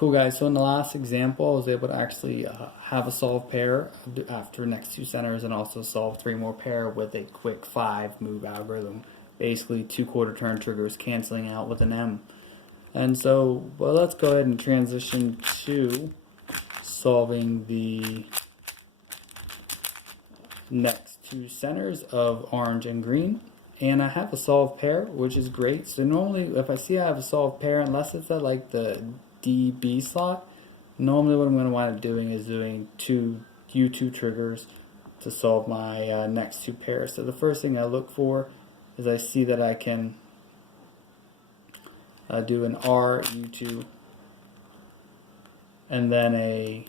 Cool guys, so in the last example I was able to actually have a solve pair after next two centers and also solve three more pair with a quick 5-move algorithm. Basically 2 quarter turn triggers canceling out with an M. And so, well, let's go ahead and transition to solving the next two centers of orange and green. And I have a solved pair, which is great. So normally if I see I have a solved pair, unless it's at like the DB slot, normally what I'm going to wind up doing is doing two U2 triggers to solve my next two pairs. So the first thing I look for is I see that I can do an R U2 and then a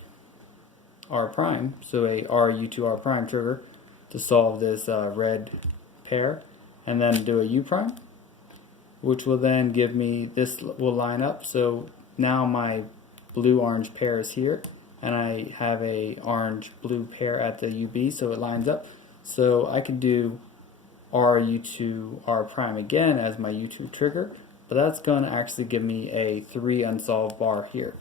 R prime, so a R U2 R prime trigger to solve this red pair, and then do a U prime, which will then give me, this will line up. So now my blue-orange pair is here, and I have a orange-blue pair at the UB, so it lines up. So I could do R U2 R prime again as my U2 trigger, but that's going to actually give me a 3 unsolved bar here.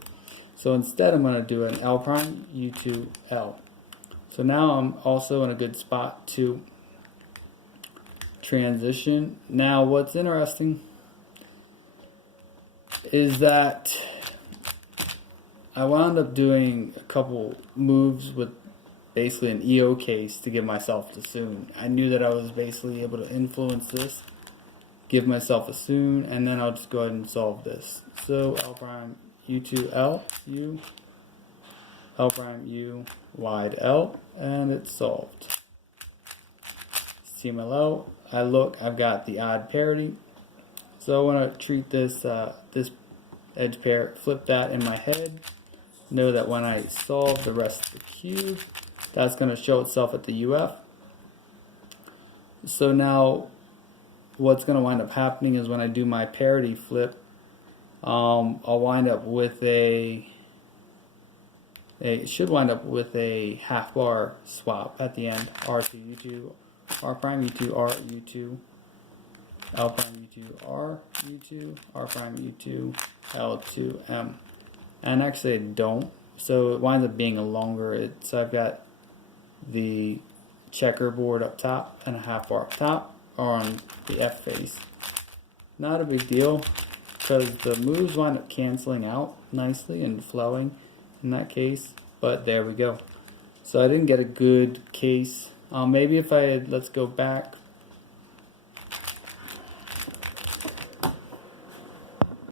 So instead I'm going to do an L prime U2 L. So now I'm also in a good spot to transition. Now what's interesting is that I wound up doing a couple moves with basically an EO case to give myself the soon. I knew that I was basically able to influence this, give myself a soon, and then I'll just go ahead and solve this. So L prime U2 L U, L prime U wide L, and it's solved. CMLO, I look, I've got the odd parity, so I want to treat this this edge pair, flip that in my head, know that when I solve the rest of the cube, that's going to show itself at the UF. So now what's going to wind up happening is when I do my parity flip, I'll wind up with it should wind up with a half bar swap at the end. R2 U2 R prime U2 R U2 L prime U2 R U2 R prime U2 L2 M. And actually I don't, so it winds up being a longer, so I've got the checkerboard up top and a half bar up top on the F face. Not a big deal, because the moves wind up canceling out nicely and flowing in that case, but there we go. So I didn't get a good case. Maybe if I had, let's go back